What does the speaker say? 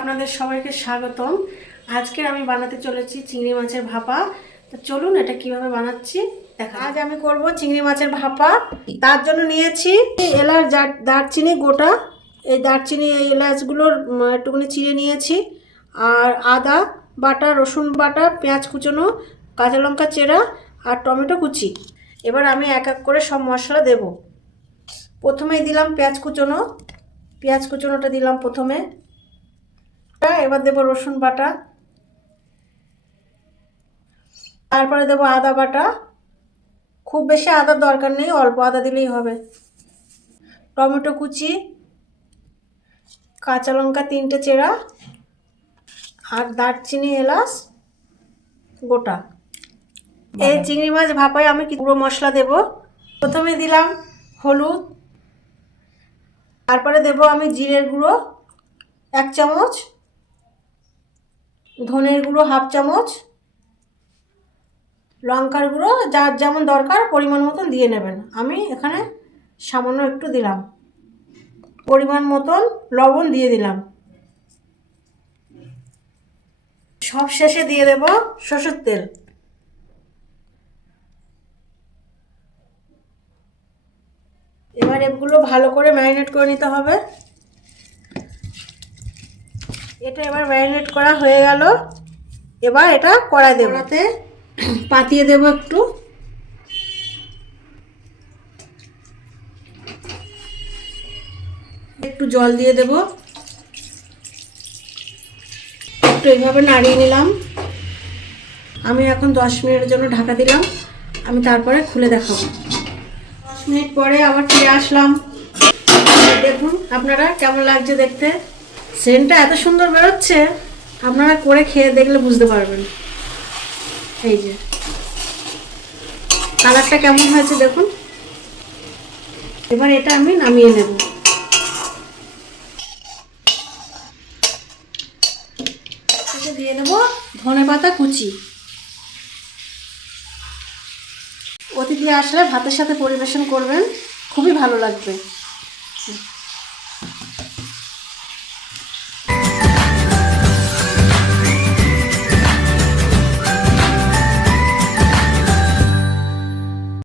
আপনাদের সবাইকে স্বাগতম। আজকের আমি বানাতে চলেছি চিংড়ি মাছের ভাপা। তো চলুন এটা কীভাবে বানাচ্ছি দেখা আজ আমি করব চিংড়ি মাছের ভাপা। তার জন্য নিয়েছি এলাচ দারচিনি গোটা। এই দারচিনি, এই এলাচগুলোর একটুখানি চিড়ে নিয়েছি। আর আদা বাটা, রসুন বাটা, পেঁয়াজ কুচোনো, কাঁচা লঙ্কা চেরা আর টমেটো কুচি। এবার আমি এক এক করে সব মশলা দেব। প্রথমেই দিলাম পেঁয়াজ কুচোনো। পেঁয়াজ কুচোনোটা দিলাম প্রথমে। এবার দেবো রসুন বাটা। তারপরে দেবো আদা বাটা। খুব বেশি আদার দরকার নেই অল্প আদা দিলেই হবে। টমেটো কুচি কাঁচা লঙ্কা তিনটে চেরা আর দারচিনি এলাচ গোটা। এই চিংড়ি মাছ ভাপায় আমি কি গুঁড়ো মশলা দেব? প্রথমে দিলাম হলুদ। তারপরে দেব আমি জিরের গুঁড়ো এক চামচ। ধনের গুঁড়ো হাফ চামচ, লঙ্কার গুঁড়ো, যার যেমন দরকার পরিমাণ মতন দিয়ে নেবেন। আমি এখানে সামান্য একটু দিলাম। পরিমাণ মতন লবণ দিয়ে দিলাম। সব শেষে দিয়ে দেব সরষের তেল। এবার এগুলো ভালো করে ম্যারিনেট করে নিতে হবে। এটা এবার ম্যারিনেট করা হয়ে গেল। এবার এটা কড়াই দেবো। কড়াতে পাতিয়ে দেবো একটু। একটু জল দিয়ে দেব। একটু এইভাবে নাড়িয়ে নিলাম। আমি এখন দশ মিনিটের জন্য ঢাকা দিলাম। আমি তারপরে খুলে দেখাবো। দশ মিনিট পরে আবার ফিরে আসলাম। দেখুন, আপনারা কেমন লাগছে দেখতে? সেন্টটা এত সুন্দর বেরোচ্ছে, আপনারা করে খেয়ে দেখলে বুঝতে পারবেন। এই যে। কালারটা কেমন হয়েছে দেখুন। এবার এটা আমি নামিয়ে নেব। দিয়ে দেবো ধনে পাতা কুচি। অতিথি আসলে ভাতের সাথে পরিবেশন করবেন, খুবই ভালো লাগবে।